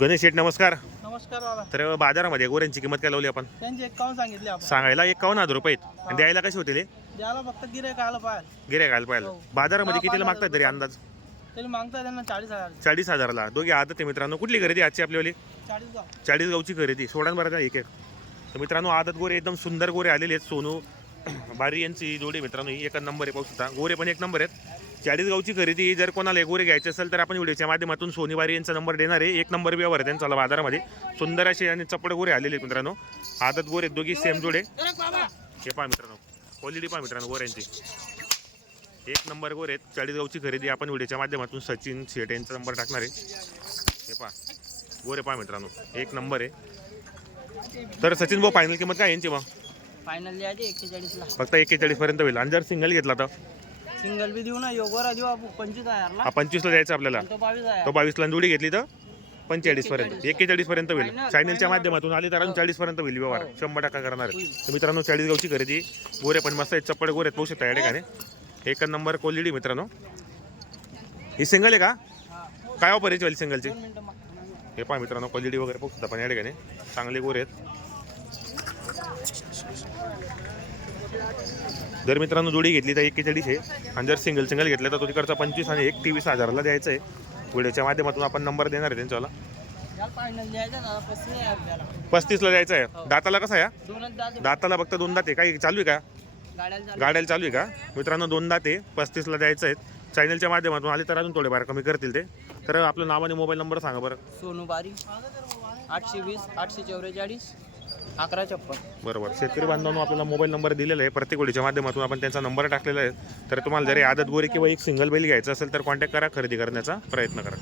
गणेश शेठ नमस्कार. नमस्कार बाबा तर बाजारामध्ये गोऱ्यांची किंमत काय लावली आपण? त्यांचे एकावन्न सांगितले आपण. सांगायला एकावन्न हजार रुपये आहेत. आणि द्यायला कसे होतील फक्त गिरायक आलं पाहिजे घाल पाहिजे हो. बाजारामध्ये कितीला मागतात तरी अंदाज? तरी मागताय त्यांना चाळीस हजार. चाळीस हजारला. दोघे आदत आहे मित्रांनो. कुठली खरेदी आजची आपल्यावाली? चाळीस गाव. चाळीस गावची खरेदी. सोडा बरं का एक एक. तर मित्रांनो आदत गोरे एकदम सुंदर गोरे आलेले आहेत. सोनू बारी यांची जोडी मित्रांनो. ही एकच नंबर आहे पाहू शकता. गोरे पण एक नंबर आहेत. चाळीस गावची खरेदी जर कोणाला हे गोरे घ्यायचे असेल तर आपण व्हिडिओच्या माध्यमातून सोनी बारी यांचा नंबर देणार आहे. एक नंबर व्यवहार आहे त्यांचा बाजारामध्ये. सुंदर असे आणि चपड गोरे आलेले मित्रांनो. आदत गोरे दोघी सेम जोडे. हे पहा मित्रांनो. क्वालिटी पहा मित्रांनो गोऱ्यांची. एक नंबर गोरे आहेत. चाळीस गावची खरेदी आपण व्हिडिओच्या माध्यमातून सचिन शेट यांचा नंबर टाकणार आहे. हे पहा. गोरे पहा मित्रांनो. एक नंबर आहे. तर सचिन भाऊ फायनल किंमत काय यांची मग? फायनल फक्त एक्केचाळीस पर्यंत होईल. आणि जर सिंगल घेतला तर सिंगल बी देऊ ना योगोरा देऊ आपण पंचवीस हजारला. हा पंचवीसला द्यायचा आपल्याला. आणि तो बावीस हजार तो बावीसला जोडी घेतली तर पंचेचाळीस पर्यंत एक्केचाळीस पर्यंत होईल. Final, चॅनलच्या. माध्यमातून आली तर अजून चाळीस पर्यंत होईल व्यवहार. हो. शंभर टक्का करणार आहे. तर मित्रांनो चाळीस गावची खरेदी. गोरे पण मस्त आहेत चप्पड गोरे आहेत, पाहू शकता या ठिकाणी. एक नंबर क्वालिटी मित्रांनो. ही सिंगल आहे का? काय ऑफर याची वाली सिंगलची दोन मिनिटं मा- हे पहा मित्रांनो क्वालिटी वगैरे पाहू शकता पण या ठिकाणी. चांगले गोरे आहेत. जर मित्रांनो जोडी घेतली तर एक्केचाळीस आहे. आणि जर सिंगल सिंगल घेतलं तर तो तिकडचा पंचवीस आणि एक तेवीस हजाराला द्यायचं आहे. व्हिडिओच्या माध्यमातून आपण नंबर देणार आहे त्यांच्यावाला. याला फायनल द्यायचं दादा पस्तीस हजार द्यायला पस्तीसला द्यायचा आहे. दाताला कसा आहे हा? दाताला फक्त दोन दात काही चालू आहे का? गाड्याला चालू. आहे. का? मित्रांनो दोन दात पस्तीसला द्यायचं आहे. चॅनलच्या माध्यमातून आले तर अजून थोडेफार कमी करतील ते. तर आपलं नाव आणि मोबाईल नंबर सांगा बरं. सोनू बारी आठशे वीस आठशे चौवेचाळीस अकरा छप्पन बरोबर. शेतकरी बांधवांनो आपल्याला मोबाईल नंबर दिलेला आहे. प्रत्येक वेळीच्या माध्यमातून आपण त्यांचा नंबर टाकलेला आहे. तर तुम्हाला जरी आदत गोरी किंवा एक सिंगल बैल घ्यायचा असेल तर कॉन्टॅक्ट करा खरेदी करण्याचा प्रयत्न करा.